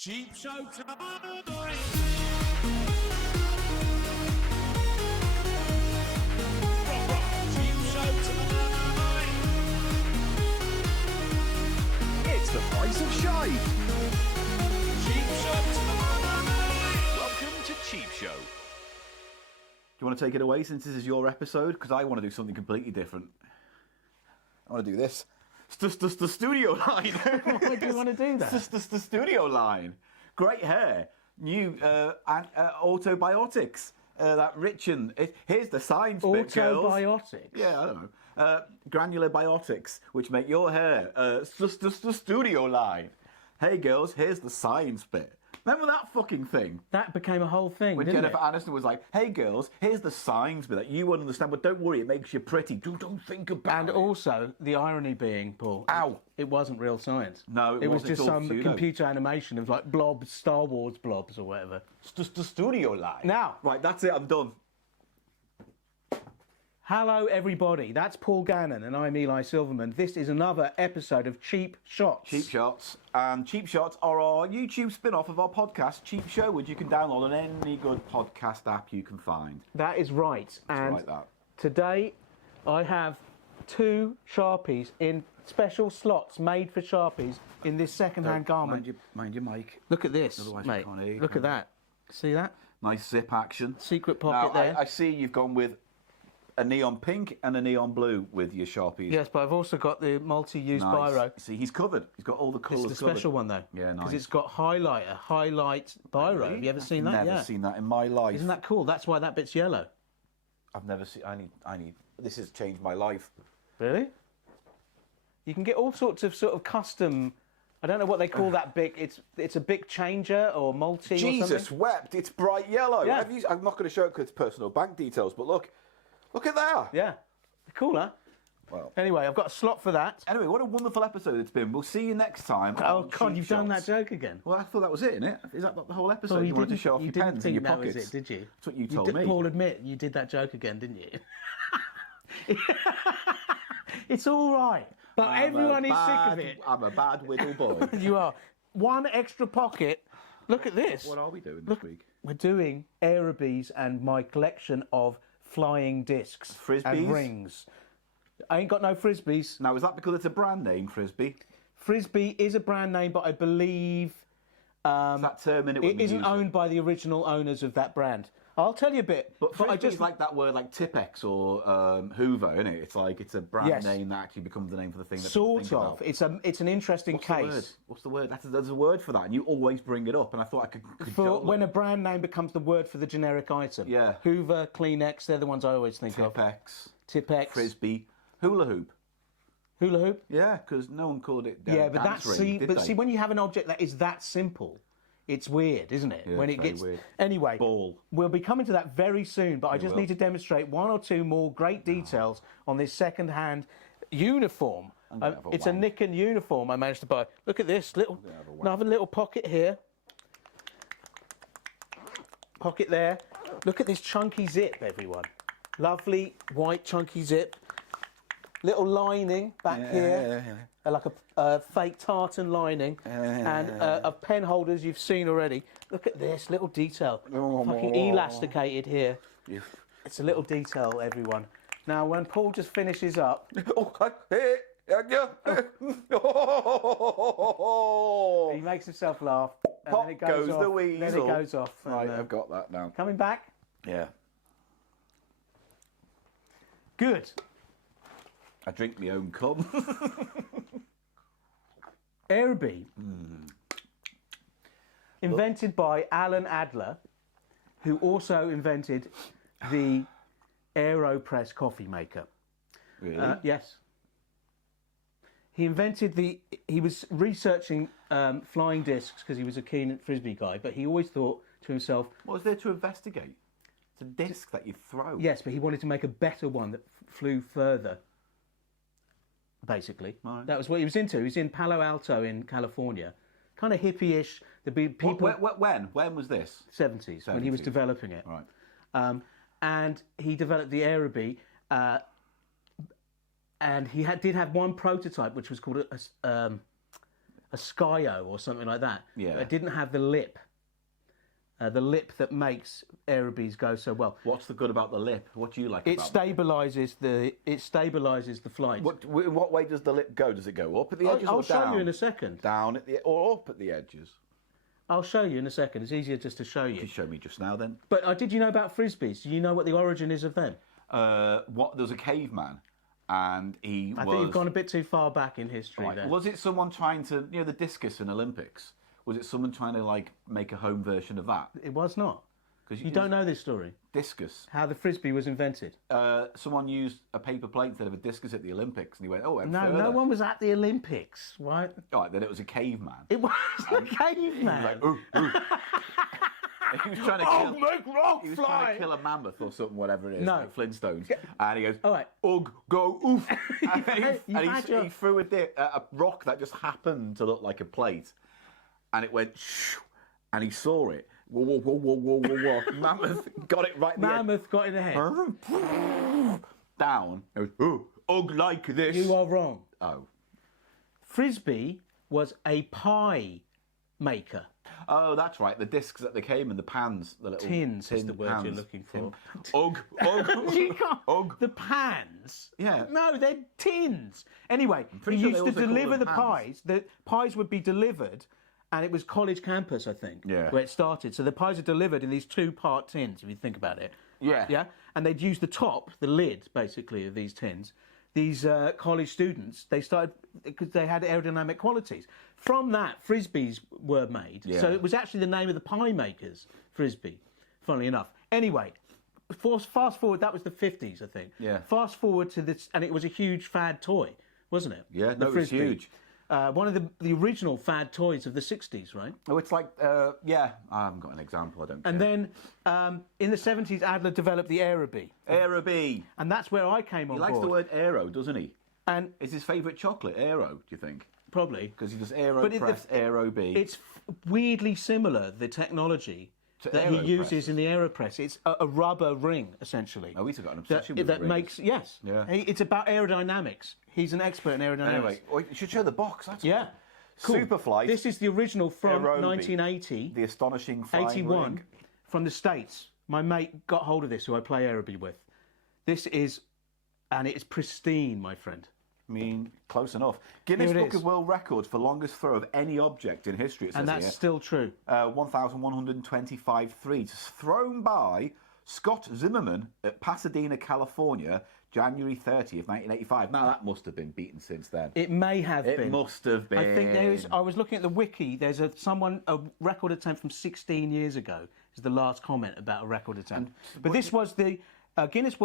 Cheap Show time! Cheap Show tonight! It's the price of shite. Cheap Show tonight! Welcome to Cheap Show. Do you want to take it away since this is your episode? Because I want to do something completely different. I want to do this. The studio line. Why do you want to do that? The studio line. Great hair. New autobiotics. That rich and... here's the science bit, girls. Autobiotics? Yeah, I don't know. Granular biotics, which make your hair... the studio line. Hey, girls, here's the science bit. Remember that fucking thing? That became a whole thing, When didn't Jennifer it? Aniston was like, hey, girls, here's the science bit that you won't understand, but don't worry, it makes you pretty. Don't think about And it. also, the irony being, Paul... Ow. It wasn't real science. No, it was wasn't. just It's all some pseudo. computer animation of, like, blobs, Star Wars blobs or whatever. Just the studio line. Now. Right, that's it, I'm done. Hello, everybody. That's Paul Gannon, and I'm Eli Silverman. This is another episode of Cheap Shots. Cheap Shots. And Cheap Shots are our YouTube spin-off of our podcast, Cheap Show, which you can download on any good podcast app you can find. That is right. And like that. today, I have 2 Sharpies in special slots made for Sharpies in this second-hand garment. Mind your mic. Look at this, Otherwise we mate. can't hear you, Look can at we? that. See that? Nice zip action. Secret pocket now, there. I see you've gone with a neon pink and a neon blue with your Sharpies. Yes, but I've also got the multi-use Nice. biro. See, he's covered. He's got all the colours It's the covered. special one though. Yeah, nice. Because it's got highlight biro. Have you ever seen that? Never Yeah. seen that in my life. Isn't that cool? That's why that bit's yellow. I've never seen. I need. This has changed my life. Really? You can get all sorts of sort of custom. I don't know what they call that big. It's a big changer or multi. Jesus or something. wept. It's bright yellow. Yeah. I'm not going to show it because it's personal bank details, but look at that. Yeah. Cool, huh? Well. Anyway, I've got a slot for that. Anyway, what a wonderful episode it's been. We'll see you next time. Oh on God, Cheap you've done that Shots. joke again. Well, I thought that was it, innit? Is that the whole episode? Well, you wanted to didn't- show off you your didn't pens think and your that pockets. was it, did you? That's what you told me. Paul, admit you did that joke again, didn't you? It's all right, but everyone is sick of it. I'm a bad whittle boy. You are. One extra pocket. Look at this. What are we doing this week? We're doing Aerobies and my collection of flying discs Frisbees? and rings. I ain't got no frisbees. Now, is that because it's a brand name, Frisbee? Frisbee is a brand name, but I believe Is that term in it? when it we isn't use owned by the original owners of that brand. I'll tell you a bit, But I Frisbee's just like that word like Tipex or Hoover, isn't it? It's like it's a brand Yes. name that actually becomes the name for the thing that people sort think of. about. It's an interesting What's the word? case. What's the word? There's a word for that, and you always bring it up, and I thought I could For cajole when it. a brand name becomes the word for the generic item. Yeah. Hoover, Kleenex, they're the ones I always think of. Tipex, Tipex. Frisbee, hula hoop. Hula hoop. Yeah, because no one called it. Yeah, but dance that's ring, did they? see when you have an object that is that simple, it's weird, isn't it? Yeah, when it's it very gets weird. anyway. Ball. We'll be coming to that very soon, but I just will. need to demonstrate 1 or 2 more great details on this second-hand uniform. gonna have a It's a wank. Nikken uniform I managed to buy. Look at this little, have a wank. another little pocket here. Pocket there. Look at this chunky zip, everyone. Lovely white chunky zip. Little lining back here, like a fake tartan lining, and of pen holders you've seen already. Look at this little detail, fucking elasticated here. It's a little detail, everyone. Now, when Paul just finishes up, he makes himself laugh, and Pop then it goes goes off. the weasel. Then it goes off. Right, and, I've got that now. coming back. Yeah, Good. I drink my own cum. Aerobie, invented by Alan Adler, who also invented the AeroPress coffee maker. Really? Yes. He was researching flying discs because he was a keen Frisbee guy, but he always thought to himself, What was there to investigate? It's a disc that you throw. yes, but he wanted to make a better one that flew further. Basically, Right. that was what he was into. He was in Palo Alto in California, kind of hippie-ish. There'd be people. When was this? 70s when he was 70s. developing it. Right. And he developed the Aerobie, and he did have one prototype which was called a Skyo or something like that. Yeah. It didn't have the lip that makes Aerobies go so well. What's the good about the lip? What do you like It about stabilises the flight. In what way does the lip go? Does it go up at the edges I'll or down? show you in a second. Down at the or up at the edges? I'll show you in a second. It's easier just to show you. You show me just now then. But did you know about frisbees? Do you know what the origin is of them? There was a caveman, and he I think you've gone a bit too far back in history there. Was it someone trying to, the discus in Olympics? Was it someone trying to like make a home version of that? It was not. 'Cause You don't know this story? Discus. How the frisbee was invented? Someone used a paper plate instead of a discus at the Olympics, and he went, "Oh, No, further." no one was at the Olympics, right? All right, then it was a caveman. It was a caveman. Like, ooh, ooh. He was trying to kill. make rock He was trying to kill a mammoth or something, whatever it is, No. like Flintstones. And he goes, All right. "Ugh, go oof!" And had he threw a rock that just happened to look like a plate, and it went shoo, and he saw it. Whoa, whoa, whoa, whoa, whoa, whoa, whoa. Mammoth got it right in the head. Mammoth got in the head. Down. It was, "Oh, ugh, like this." You are wrong. Oh. Frisbee was a pie maker. Oh, that's right. The discs that they came in, the pans, the little Tins is tin the word pans. you're looking for. Ugh, ugh, You can't. ugh. The pans. Yeah. No, they're tins. Anyway, he pretty sure used they to also call deliver them the pans. pies. The pies would be delivered, and it was college campus, I think, Yeah. where it started. So the pies are delivered in these two-part tins, if you think about it. Yeah. Yeah. And they'd use the top, the lid, basically, of these tins. These college students, they started because they had aerodynamic qualities. From that, frisbees were made. Yeah. So it was actually the name of the pie makers, frisbee. Funnily enough. Anyway, fast forward. That was the 50s, I think. Yeah. Fast forward to this, and it was a huge fad toy, wasn't it? Yeah, The no, it was frisbee. huge. One of the original fad toys of the 60s, right? Oh, it's like, yeah, I haven't got an example, I don't care. And then in the 70s, Adler developed the Aerobie. Aerobie. And that's where I came on He likes board. the word aero, doesn't he? And Is his favourite chocolate aero, do you think? probably. Because he does But AeroPress, Aerobie. It's weirdly similar, the technology To that he AeroPress. uses in the AeroPress. It's a rubber ring, essentially. Oh, he's got an that, obsession with that rings. makes, yes. Yeah. It's about aerodynamics. He's an expert in aerodynamics. Anyway, you should show the box, that's Yeah. Cool. Superflight. This is the original from Aerobie, 1980, The astonishing flying 81, ring. from the States. My mate got hold of this, who I play Aerobie with. This is, and it is pristine, my friend. I mean, close enough. Guinness Here it Book is. of World Records for longest throw of any object in history, it says And that's here. still true. 1,125 threes. Thrown by Scott Zimmerman at Pasadena, California, January 30th, 1985. Now, that must have been beaten since then. It may have It been. must have been. I think there is. I was looking at the wiki. There's a record attempt from 16 years ago. Is the last comment about a record attempt. But this was the Guinness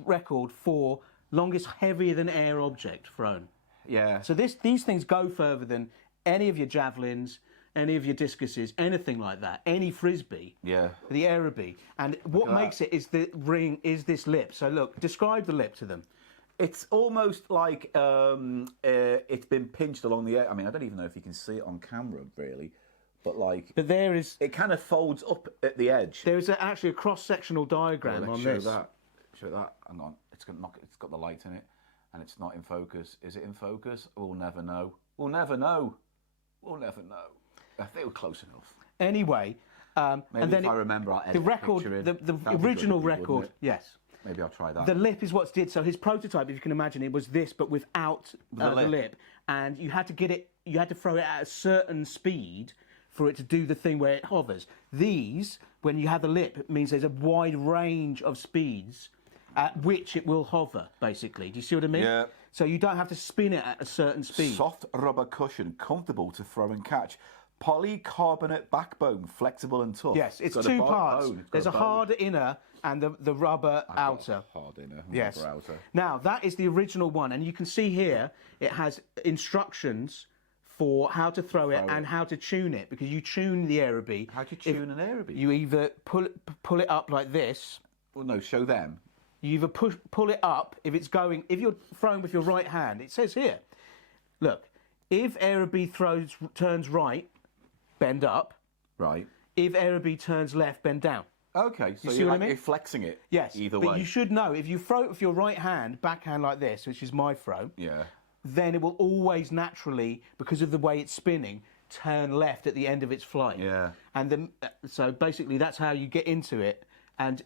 record for longest heavier than air object thrown. Yeah. So these things go further than any of your javelins, any of your discuses, anything like that. Any frisbee. Yeah. The Aerobie. And what at makes it is the ring, is this lip. So look, describe the lip to them. It's almost like it's been pinched along the edge. I mean, I don't even know if you can see it on camera, really. But, like, But there is it kind of folds up at the edge. there is actually a cross-sectional diagram Let's on show this. that. Show that. Hang on. It's got the light in it, and it's not in focus. Is it in focus? We'll never know. We'll never know. We'll never know. I think we're close enough. Anyway, Maybe and then if I remember, I'll edit the record, picture in. the That'd be original good, wouldn't record, it? yes. Maybe I'll try that. The lip is what's did. So his prototype, if you can imagine, it was this, but without the lip. lip, and you had to get it. You had to throw it at a certain speed for it to do the thing where it hovers. These, when you have the lip, it means there's a wide range of speeds at which it will hover. Basically, do you see what I mean? Yeah. So you don't have to spin it at a certain speed. Soft rubber cushion, comfortable to throw and catch. Polycarbonate backbone, flexible and tough. Yes, it's got a two parts. bone. It's got There's a bone. hard inner and the rubber I've got outer. a hard inner. and Yes. rubber outer. Now, that is the original one. And you can see here, it has instructions for how to throw it and how to tune it, because you tune the Aerobie. How do you tune an Aerobie? You either pull it up like this. Well, no, show them. You either pull it up if if you're throwing with your right hand. It says here, look, if Aerobie turns right, bend up. Right. If Aerobie turns left, bend down. Okay, so see you're, what I like, mean? you're flexing it. Yes, Either but way. you should know, if you throw it with your right hand, backhand like this, which is my throw, Yeah. then it will always naturally, because of the way it's spinning, turn left at the end of its flight. Yeah. And then, so basically that's how you get into it. And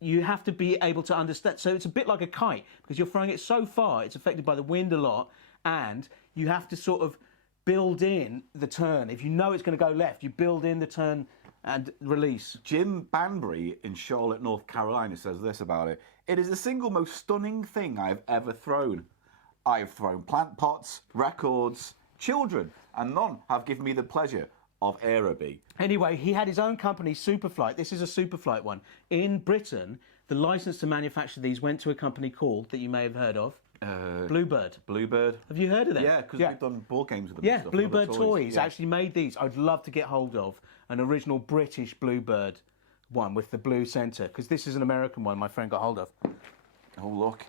you have to be able to understand. So it's a bit like a kite, because you're throwing it so far, it's affected by the wind a lot, and you have to sort of build in the turn. If you know it's going to go left, you build in the turn and release. Jim Banbury in Charlotte, North Carolina says this about it. It is the single most stunning thing I've ever thrown. I've thrown plant pots, records, children, and none have given me the pleasure of Aerobie. Anyway, he had his own company, Superflight. This is a Superflight one. In Britain, the license to manufacture these went to a company called, that you may have heard of, Bluebird. Bluebird. Have you heard of them? Yeah, because we've done board games with them. Yeah, and stuff, and Bluebird other Toys Yeah. actually made these. I'd love to get hold of an original British Bluebird one with the blue centre, because this is an American one my friend got hold of. Oh, look.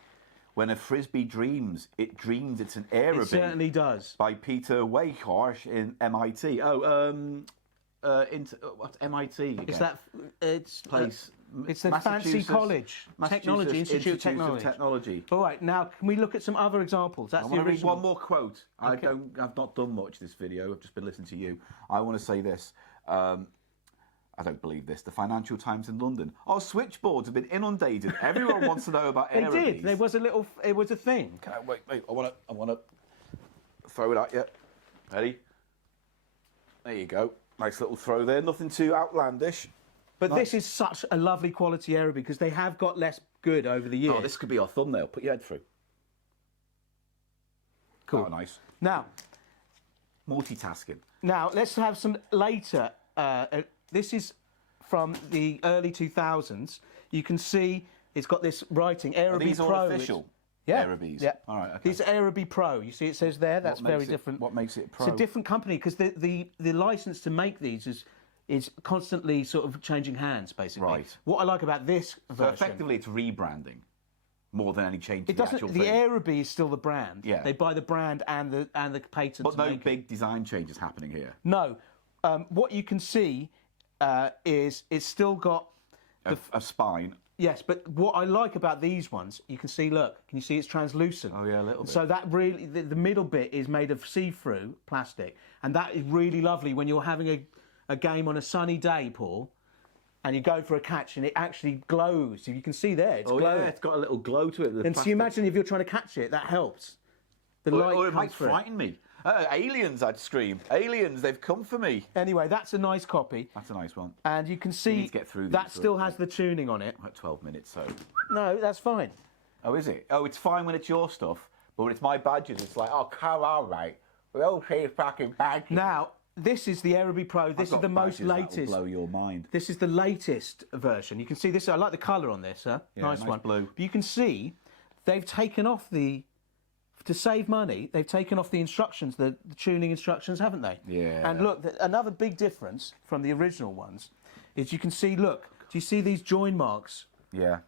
When a frisbee dreams, it dreams it's an Aerobie. It certainly does. By Peter Weichharsh in MIT. What's MIT again? It's that. It's place. It's the fancy college, Technology Institute of Technology. All right, now can we look at some other examples? That's I the want to read original. one more quote. Okay. I've not done much this video. I've just been listening to you. I want to say this. I don't believe this. The Financial Times in London. Our switchboards have been inundated. Everyone wants to know about They Aerobies. did. There was a little. It was a thing. Okay, wait. I want to throw it at you. Ready? There you go. Nice little throw there. Nothing too outlandish. But Nice. this is such a lovely quality Aerobie, because they have got less good over the years. Oh, this could be our thumbnail. Put your head through. Cool. Oh, nice. Now, Multitasking. let's have some later. This is from the early 2000s. You can see it's got this writing, Aerobie Are these Pro. all official? Yeah. Aerobies? Yeah. All right, okay. These are Aerobie Pro. You see it says there? That's very different. What makes it pro? It's a different company, because the license to make these is constantly sort of changing hands, basically. Right. What I like about this So version... effectively, it's rebranding more than any change to It the doesn't. actual The thing. Aerobie is still the brand. Yeah. They buy the brand and the patent. But to no make it. big design changes happening here. No. What you can see is it's still got A spine. yes. But what I like about these ones, you can see. Look, can you see it's translucent? Oh, yeah, a little bit. So that really, the middle bit is made of see-through plastic, and that is really lovely when you're having a game on a sunny day, Paul. And you go for a catch, and it actually glows. You can see there, it's glowing. Yeah, it's got a little glow to it. And so you imagine if you're trying to catch it, that helps. The light Or it comes might through. frighten me. Aliens, I'd scream. Aliens, they've come for me. Anyway, that's a nice copy. That's a nice one. And you can see need to get through that these, still so- has the tuning on it. Like 12 minutes, so. No, that's fine. Oh, is it? Oh, it's fine when it's your stuff, but when it's my badges, it's like, oh, come on, mate. We all see fucking badges. Now, this is the Aerobie Pro. This is the most latest. Blow your mind. This is the latest version. You can see this. I like the colour on this, huh? Yeah, nice nice one. blue. But you can see they've taken off to save money, they've taken off the instructions, the tuning instructions, haven't they? Yeah. And look, another big difference from the original ones is you can see, look, do you see these join marks Yeah.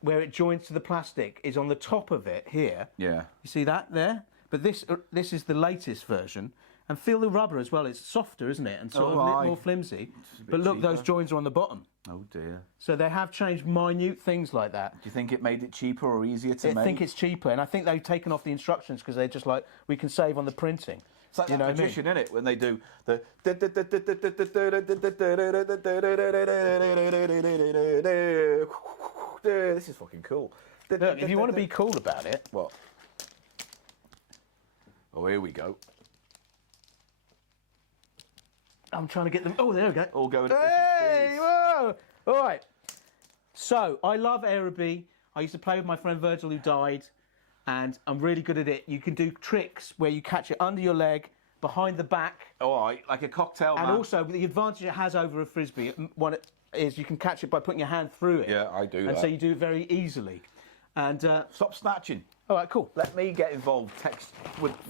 where it joins to the plastic is on the top of it here? Yeah. You see that there? But this is the latest version. And feel the rubber as well. It's softer, isn't it? And sort of a bit more flimsy. a bit But look, cheaper. those joins are on the bottom. Oh, dear. So they have changed minute things like that. Do you think it made it cheaper or easier to I make? think it's cheaper, and I think they've taken off the instructions because they're just like, we can save on the printing. It's like you know that what I mean? magician, innit? When they do the... This is fucking cool. Look, if you want to be cool about it, What? Oh, here we go. I'm trying to get them. Oh, there we go. All going at Hey, different speeds. whoa! All right. So I love Aerobie. I used to play with my friend Virgil, who died, and I'm really good at it. You can do tricks where you catch it under your leg, behind the back, All right, like a cocktail and man. also the advantage it has over a frisbee. One is you can catch it by putting your hand through it. Yeah, I do And that. so you do it very easily. And Stop snatching. all right, cool. Let me get involved.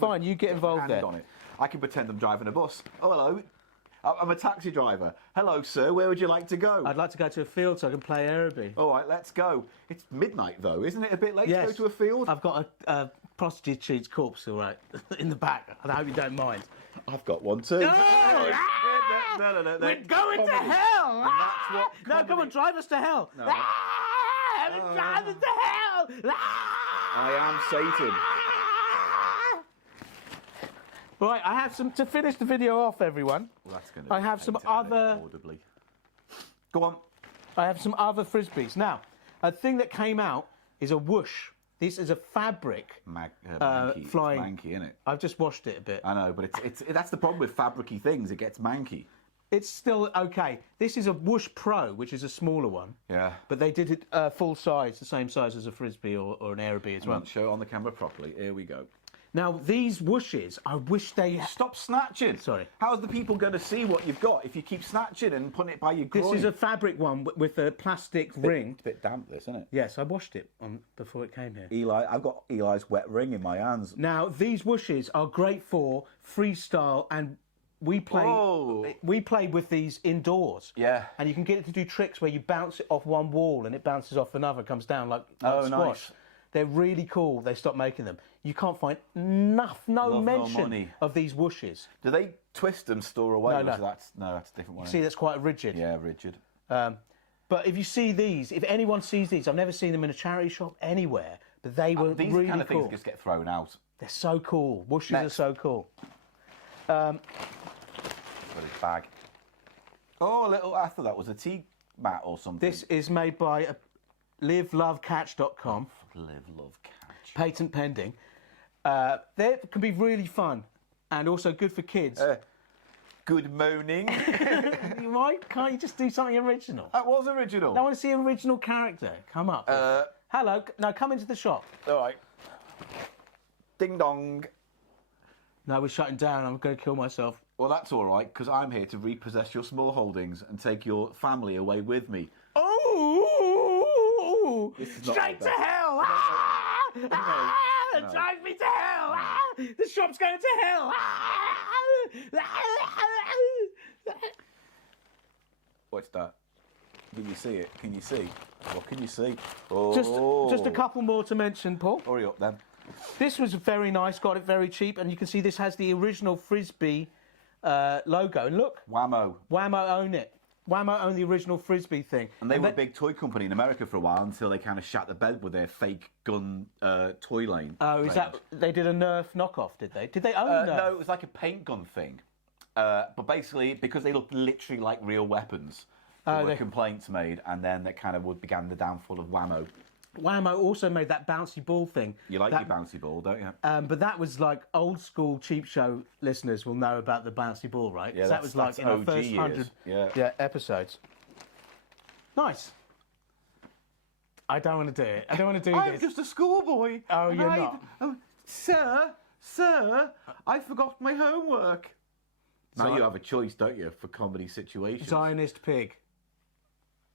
Fine, you get involved hand there. on it. I can pretend I'm driving a bus. Oh, hello. I'm a taxi driver. Hello, sir. Where would you like to go? I'd like to go to a field so I can play Aerobie. All right, let's go. It's midnight, though. Isn't it a bit late Yes. to go to a field? I've got a prostitute's corpse, all right, in the back. I hope you don't mind. I've got one too. No! We're going to hell! that's what No, come on, comedy- drive us to hell! No. Drive us to hell! I am Satan. Right, I have some to finish the video off, everyone. Well, that's going I have some other. Audibly. Go on. I have some other frisbees. Now, a thing that came out is a whoosh. This is a fabric Manky. flying. It's manky, isn't it? I've just washed it a bit. I know, but that's the problem with fabricy things. It gets manky. It's still okay. This is a Whoosh Pro, which is a smaller one. Yeah. But they did it full size, the same size as a frisbee or an Aerobie as well. Well, show it on the camera properly. Here we go. Now, these whooshes, I wish they... Stop snatching. Sorry. How's the people going to see what you've got if you keep snatching and putting it by your groin? This is a fabric one with a plastic ring. It's a bit damp, this, isn't it? Yes, I washed it before it came here. Eli, I've got Eli's wet ring in my hands. Now, these whooshes are great for freestyle, and we played with these indoors. Yeah. And you can get it to do tricks where you bounce it off one wall and it bounces off another, comes down like squash. Nice. They're really cool. They stopped making them. You can't find no mention of these whooshes. Do they twist and store away? No. That's a different one. See, that's quite rigid. Yeah, rigid. But if you see these, if anyone sees these, I've never seen them in a charity shop anywhere, but they were These really kind of cool. things just get thrown out. They're so cool. Whooshes are so cool. Got his bag. Oh, a little. I thought that was a tea mat or something. This is made by livelovecatch.com. Live, love, catch. Patent pending. They can be really fun and also good for kids. Good moaning. Why can't you just do something original? That was original. I want to see an original character. Come up. Hello. No, come into the shop. All right. Ding dong. No, we're shutting down. I'm going to kill myself. Well, that's all right, because I'm here to repossess your small holdings and take your family away with me. Oh! This is not Straight the to best. hell! No. Drive me to hell! The shop's going to hell! What's that? Can you see it? Can you see? What can you see? Oh. Just a couple more to mention, Paul. Hurry up, then. This was very nice, got it very cheap, and you can see this has the original Frisbee logo. And look, Whammo. Whammo own it. Whammo own the original Frisbee thing. And they were a big toy company in America for a while until they kind of shat the bed with their fake gun toy lane. Oh, is that... They did a Nerf knockoff, did they? Did they own Nerf? No, it was like a paint gun thing. But basically, because they looked literally like real weapons, there were complaints made, and then that kind of began the downfall of Whammo. Whammo also made that bouncy ball thing. You like your bouncy ball, don't you? But that was like old school cheap show listeners will know about the bouncy ball, right? Yeah, that was like in our OG first 100 episodes. Nice. I don't want to do it. I don't want to do I'm this. just a schoolboy. Oh, you're not. Oh, sir, I forgot my homework. Now you have a choice, don't you, for comedy situations. Zionist pig.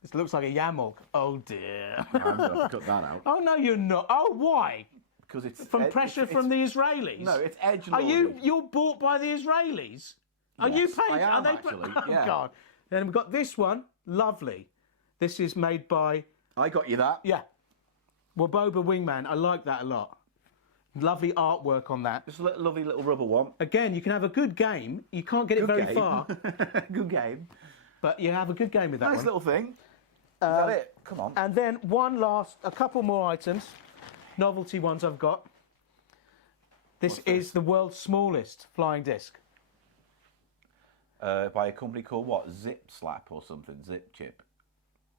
This looks like a YAML. Oh dear. I'm going to cut that out. Oh no, you're not. Oh, why? Because it's From pressure from the Israelis. No, it's edge Are loaded. you're bought by the Israelis? Are you Yes, paid? I am, Are they actually, Oh yeah. God. Then we've got this one. Lovely. This is made by I got you that. Waboba Wingman. I like that a lot. Lovely artwork on that. Just a lovely little rubber one. Again, you can have a good game. You can't get it very game. far, Good game. but you have a good game with that Nice one. little thing. Is that it? Come on. And then a couple more items, novelty ones I've got. This is the world's smallest flying disc. By a company called what? Zip Slap or something? Zip Chip.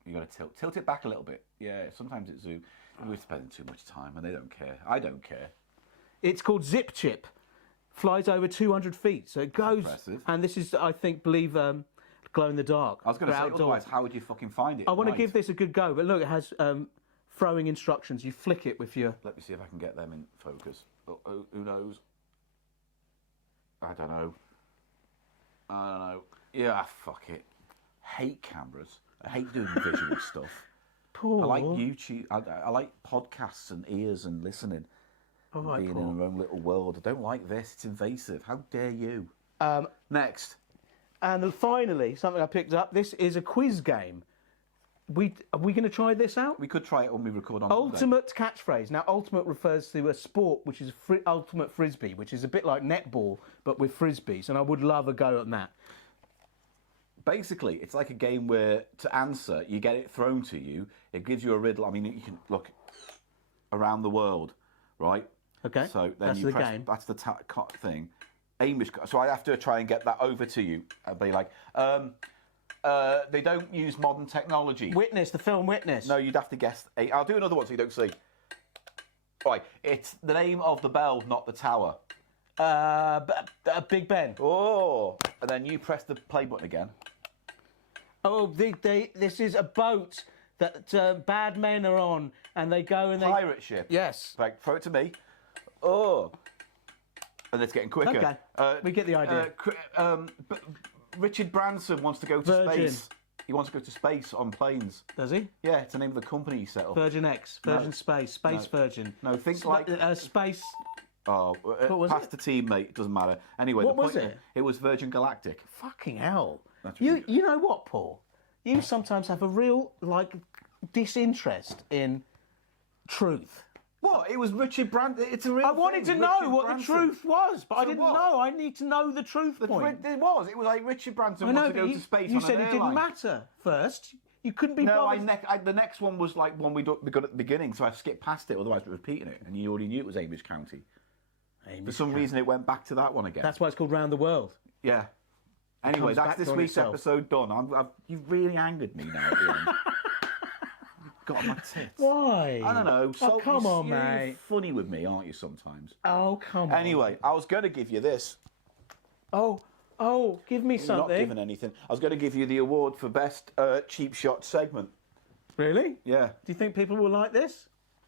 You got to tilt it back a little bit. Yeah, sometimes it's zoom. We're spending too much time, and they don't care. I don't care. It's called Zip Chip. Flies over 200 feet, so it goes. Impressive. And this is, I think, glow in the dark. I was going to say, otherwise, how would you fucking find it? I want to give this a good go, but look, it has throwing instructions. You flick it with your. Let me see if I can get them in focus. Oh, who knows? I don't know. Yeah, fuck it. Hate cameras. I hate doing visual stuff. Paul. I like YouTube. I like podcasts and ears and listening. All right, being Paul. in our own little world. I don't like this. It's invasive. How dare you? Next. And then finally, something I picked up. This is a quiz game. Are we going to try this out? We could try it when we record on Monday. Ultimate catchphrase. Now, ultimate refers to a sport which is ultimate frisbee, which is a bit like netball, but with frisbees. And I would love a go at that. Basically, it's like a game where to answer, you get it thrown to you. It gives you a riddle. I mean, you can look around the world, right? Okay. So then that's you the press. game. That's the thing. Amish. So I have to try and get that over to you. I'll be like, they don't use modern technology. Witness, the film Witness. No, you'd have to guess. I'll do another one so you don't see. Right, it's the name of the bell, not the tower. Big Ben. Oh, and then you press the play button again. Oh, this is a boat that bad men are on, and they go and they... Pirate ship. Yes. Right, throw it to me. Oh. And it's getting quicker. Okay, we get the idea. Richard Branson wants to go to Virgin. space. He wants to go to space on planes. Does he? Yeah, it's the name of the company he set up. Virgin X, Virgin Space, Space Virgin. No, think like... Space... Oh, was past it? the team, mate. It doesn't matter. Anyway, What the was point it? It was Virgin Galactic. Fucking hell. That's You really know what, Paul? You sometimes have a real, disinterest in truth. What? It was Richard Branson. It's a real I wanted to thing. know Richard what Branson. the truth was, but I So didn't what? know. I need to know the truth point. It was. It was like Richard Branson I know, wants to but go to space you on said an it didn't airline. matter first. You couldn't be No, bothered. the next one was like one we got at the beginning, so I skipped past it, otherwise we're repeating it, and you already knew it was Amish County. For some reason, it went back to that one again. That's why it's called Round the World. Yeah. Anyway, comes that's back this on week's itself. episode done. You've really angered me now at the end. Got on my tits. Why? I don't know. Oh, come on, you're mate. funny with me, aren't you, sometimes? Oh, come on. Anyway, I was going to give you this. Oh, give me You're something. not giving anything. I was going to give you the award for best cheap shot segment. Really? Yeah. Do you think people will like this?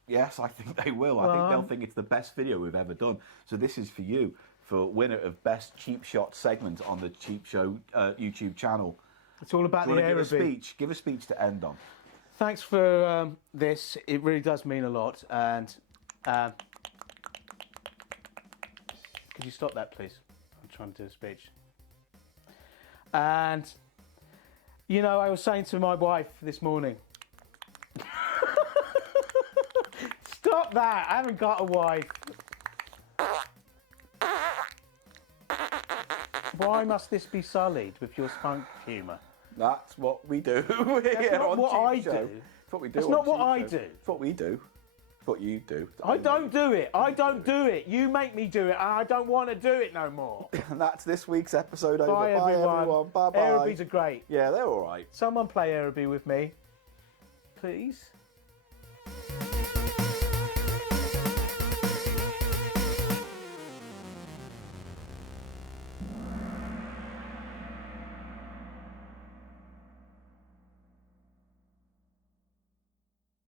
Yes, I think they will. I think they'll think it's the best video we've ever done. So this is for you, for winner of best cheap shot segment on the Cheap Show YouTube channel. It's all about Do you the want to give a Aerobie. speech? Give a speech to end on. Thanks for this. It really does mean a lot. And could you stop that, please? I'm trying to do a speech. And, I was saying to my wife this morning, stop that. I haven't got a wife. Why must this be sullied with your spunk humour? That's what we do here not on what Cheap I Show. do. It's what we do. That's on not what Cheap I Show. do. It's what we do. It's what you do. I don't do it. I don't do it. You make me do it, and I don't want to do it no more. And that's this week's episode over. Bye, everyone. Bye bye. Aerobies are great. Yeah, they're all right. Someone play Aerobie with me, please.